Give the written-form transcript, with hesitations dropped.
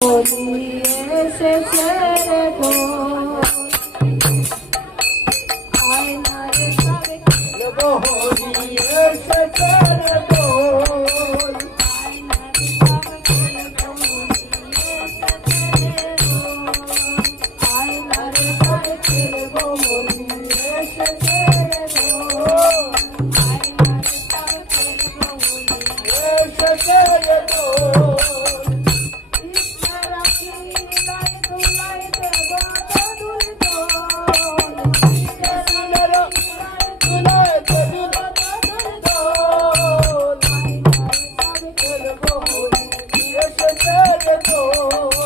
এসেছে রে ঢোল আয়নার সবে খেলবো হোলি এসেছে রে ঢোল আয়নার সবে খেলবো হোলি এসেছে রে ঢোল আয়নার সবে খেলবো হোলি এসেছে রে ঢোল আয়নার সবে খেলবো হোলি এসেছে রে ঢোল Oh